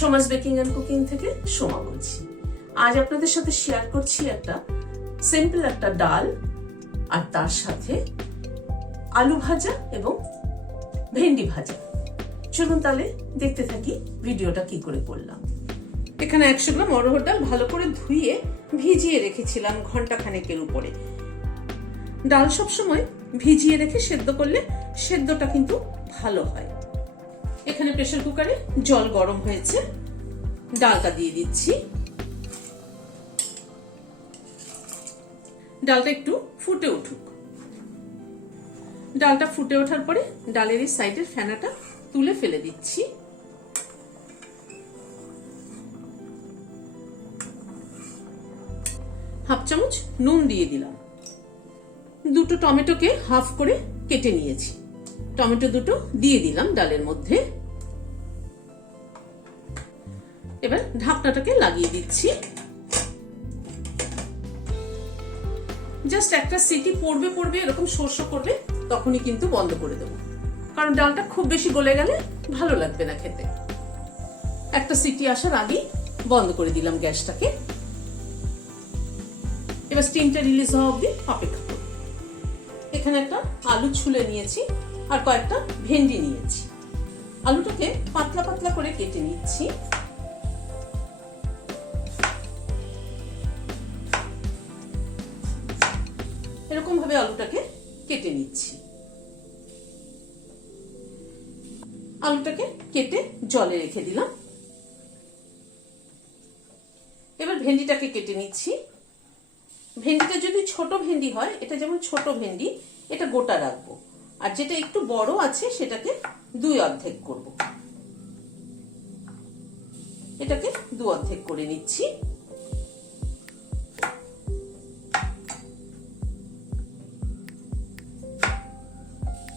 Soma's baking and cooking থেকে সোমা বলছি। আজ আপনাদের সাথে শেয়ার করছি একটা সিম্পল একটা ডাল আর তার সাথে আলু ভাজা এবং ভেন্ডি ভাজা। চলুন তাহলে দেখতে থাকি ভিডিওটা কি করে করলাম। এখানে 100 গ্রাম অরহর ডাল ভালো করে ধুয়ে ভিজিয়ে রেখেছিলাম ঘন্টা খানেকের উপরে। ডাল সবসময় ভিজিয়ে রেখে সেদ্ধ করলে সেদ্ধটা কিন্তু ভালো হয়। এখানে প্রেসার কুকারে জল গরম হয়েছে, ডালটা দিয়ে দিচ্ছি। ডালটা একটু ফুটে উঠুক। ডালটা ফুটে ওঠার পরে ডালের এই সাইডের ফেনাটা তুলে ফেলে দিচ্ছি। হাফ চামচ নুন দিয়ে দিলাম। দুটো টমেটোকে হাফ করে কেটে নিয়েছি, টমেটো দুটো দিয়ে দিলাম ডালের মধ্যে। এবার ঢাকনাটাকে লাগিয়ে দিচ্ছি। জাস্ট একটা সিটি পড়বে এরকম শোষ করবে, তখনই কিন্তু বন্ধ করে দেবো, কারণ ডালটা খুব বেশি গলে গেলে ভালো লাগবে না খেতে। একটা সিটি আসার আগেই বন্ধ করে দিলাম গ্যাসটাকে। এবার স্টিমটা রিলিজ হওয়া অবধি অপেক্ষা করব। এখানে একটা আলু ছুলে নিয়েছি আর কয়েকটা ভেন্ডি নিয়েছি। আলুটাকে পাতলা পাতলা করে কেটে নিচ্ছি। এরকম ভাবে আলুটাকে কেটে নিচ্ছি। আলুটাকে কেটে জলে রেখে দিলাম। এবার ভেন্ডিটাকে কেটে নিচ্ছি। ভেন্ডিটা যদি ছোট ভেন্ডি হয়, এটা যেমন ছোট ভেন্ডি, এটা গোটা রাখবো, আর যেটা একটু বড় আছে সেটাকে 2 অর্ধেক করব। এটাকে 2 অর্ধেক করে নিচ্ছি।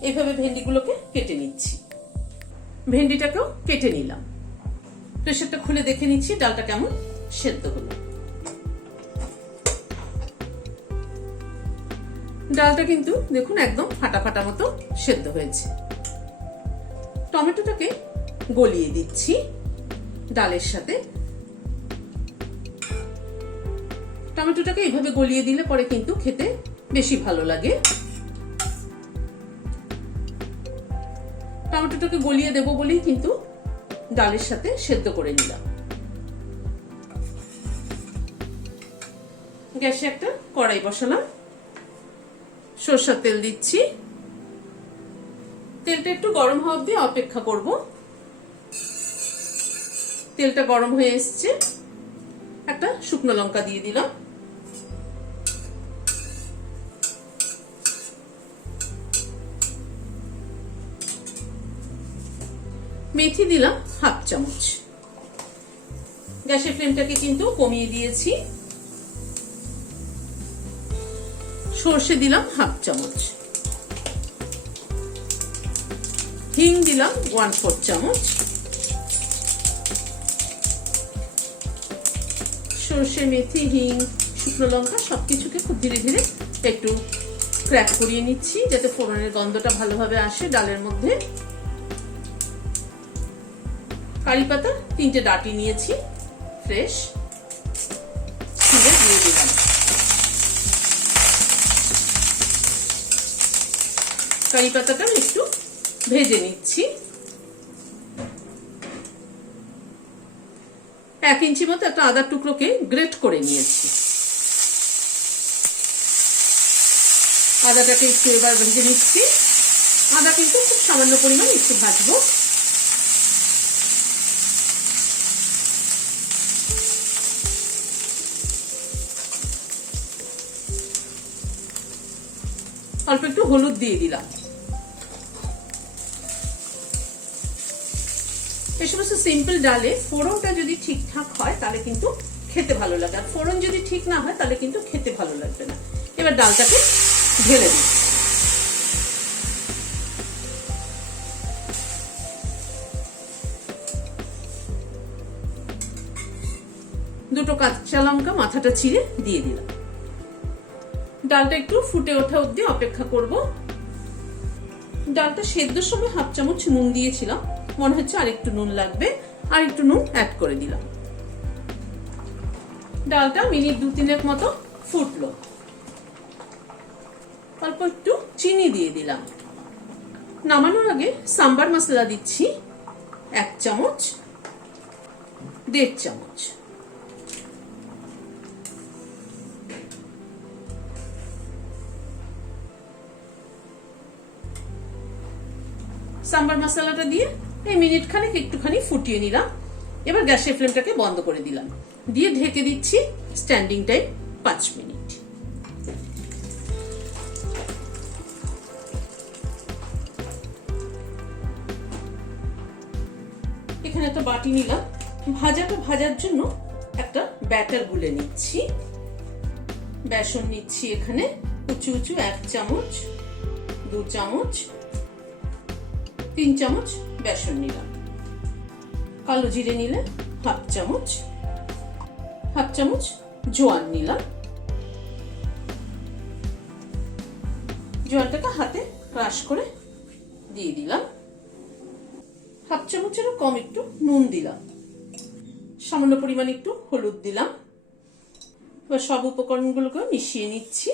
এইভাবে ভেন্ডিগুলোকে কেটে নিচ্ছি। ভেন্ডিটাকেও কেটে নিলাম। প্রেসারটা খুলে দেখে নিচ্ছি ডালটা কেমন সেদ্ধ হলো। ডালটা কিন্তু দেখুন একদম ফাটা ফাটা মতো সেদ্ধ হয়েছে। টমেটোটাকে গলিয়ে দিচ্ছি ডালের সাথে। টমেটোটাকে এইভাবে গলিয়ে দিলে পরে কিন্তু খেতে বেশি ভালো লাগে। টমেটোটাকে গলিয়ে দেবো বলেই কিন্তু ডালের সাথে সেদ্ধ করে নিলাম। গ্যাসে একটা কড়াই বসালাম, সরষের তেল দিচ্ছি। তেলটা একটু গরম হওয়া অবধি অপেক্ষা করব। তেলটা গরম হয়ে এসছে, একটা শুকনো লঙ্কা দিয়ে দিলাম। মেথি দিলাম হাফ চামচ। গ্যাসের ফ্লেমটাকে কিন্তু কমিয়ে দিয়েছি। সর্ষে দিলাম হাফ চামচ। হিং দিলাম 1/4 চামচ। সর্ষে, মেথি, হিং, শুকনো লঙ্কা সবকিছুকে খুব ধীরে ধীরে একটু ক্র্যাক করিয়ে নিচ্ছি, যাতে ফোড়নের গন্ধটা ভালোভাবে আসে ডালের মধ্যে। কারি পাতা 3টে ডাঁটি নিয়েছি ফ্রেশ, ছিঁড়ে দিয়ে দিলাম। কারি পাতাটা একটু ভেজে নিচ্ছি। 1 ইঞ্চি মতো একটা আদার টুকরোকে গ্রেট করে নিয়েছি। আদাটাকে একটু এবার ভেজে নিচ্ছি। আদা কিন্তু খুব সামান্য পরিমাণ একটু ভাজবো। অল্প একটু হলুদ দিয়ে দিলাম। এই সমস্ত সিম্পল ডালে ফোড়নটা যদি ঠিকঠাক হয় তাহলে কিন্তু খেতে ভালো লাগে, আর ফোড়ন যদি ঠিক না হয় তাহলে কিন্তু খেতে ভালো লাগবে না। এবার ডালটাকে ঢেলে দিই। দুটো কাঁচা লঙ্কা মাথাটা ছিঁড়ে দিয়ে দিলাম। ডালটা একটু ফুটে ওঠা অবধি অপেক্ষা করব। ডালটা সেদ্ধর সময় হাফ চামচ নুন দিয়েছিলাম, মনে হচ্ছে আর একটু নুন লাগবে। আর একটু নুন অ্যাড করে দিলাম। ডালটা মিনিট 2-3 মতো ফুটলো। অল্প একটু চিনি দিয়ে দিলাম। নামানোর আগে সাম্বার মশলা দিচ্ছি 1 চামচ, 1.5 চামচ। সাম্বার মশলাটা দিয়ে এই মিনিট খানেক একটুখানি ফুটিয়ে নিলাম। এবার গ্যাসের ফ্লেমটাকে বন্ধ করে দিলাম, দিয়ে ঢেকে দিচ্ছি স্ট্যান্ডিং টাইম 5 মিনিট। এখানে একটা বাটি নিলাম, ভাজাটা ভাজার জন্য একটা ব্যাটার গুলে নিচ্ছি। বেসন নিচ্ছি এখানে উঁচু উঁচু 1 চামচ, 2 চামচ, 3 চামচ বেসন নিলাম। কালো জিরে নিলে 1/2 চামচ, 1/2 চামচ জোয়ান নিলাম। জোয়ানটাকে হাতে ক্রাশ করে দিয়ে দিলাম। 1/2 চামচেরও কম একটু নুন দিলাম। সামান্য পরিমাণ একটু হলুদ দিলাম। এবার সব উপকরণগুলোকে মিশিয়ে নিচ্ছি।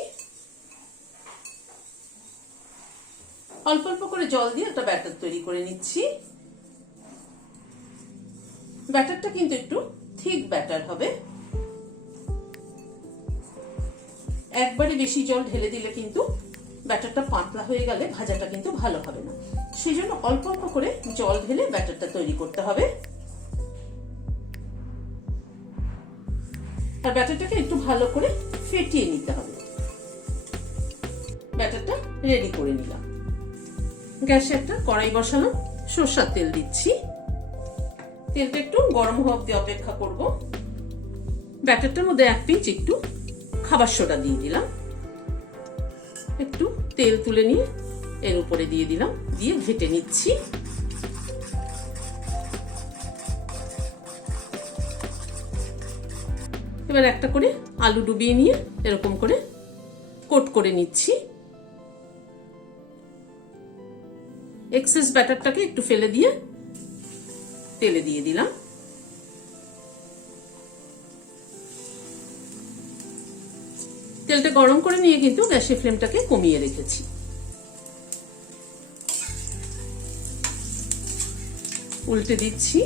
অল্প অল্প করে জল দিয়ে একটা ব্যাটার তৈরি করে নিচ্ছি। ব্যাটারটা কিন্তু একটু থিক ব্যাটার হবে। একবারে বেশি জল ঢেলে দিলে কিন্তু ব্যাটারটা পাতলা হয়ে গেলে ভাজাটা কিন্তু ভালো হবে না। সেই জন্য অল্প অল্প করে জল ঢেলে ব্যাটারটা তৈরি করতে হবে। আর ব্যাটারটাকে একটু ভালো করে ফেটিয়ে নিতে হবে। ব্যাটারটা রেডি করে নিলাম। গ্যাসে একটা কড়াই বসালাম, সরষের তেল দিচ্ছি। তেলটা একটু গরম হওয়া অবধি অপেক্ষা করব। ব্যাটারটার মধ্যে 1 পিঞ্চ একটু খাবার সোডা দিয়ে দিলাম। একটু তেল তুলে নিয়ে এর উপরে দিয়ে দিলাম, দিয়ে ঘেটে নিচ্ছি। এবার একটা করে আলু ডুবিয়ে নিয়ে এরকম করে কোট করে নিচ্ছি। এক্সেস ব্যাটারটাকে একটু ফেলে দিয়ে তেলে দিয়ে দিলাম। তেলটা গরম করে নিয়ে কিন্তু গ্যাসের ফ্লেমটাকে কমিয়ে রেখেছি। উল্টে দিচ্ছি।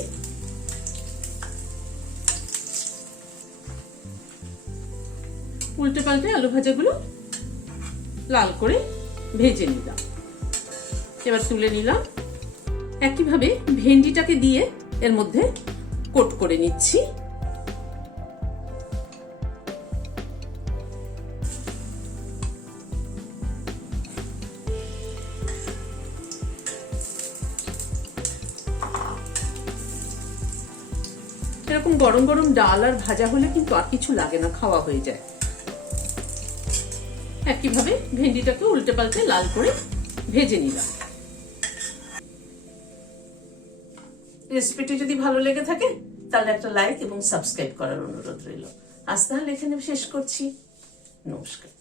উল্টে পাল্টে আলু ভাজাগুলো লাল করে ভেজে নিলাম। এবার তুলে নিলাম। একইভাবে ভেন্ডিটাকে দিয়ে এর মধ্যে কোট করে নিচ্ছি। এরকম গরম গরম ডাল আর ভাজা হলে কিন্তু আর কিছু লাগে না, খাওয়া হয়ে যায়। একইভাবে ভেন্ডিটাকে উল্টে পাল্টে লাল করে ভেজে নিলাম। রেসিপিটি যদি ভালো লেগে থাকে তাহলে একটা লাইক এবং সাবস্ক্রাইব করার অনুরোধ রইল। আজ তাহলে এখানে শেষ করছি। নমস্কার।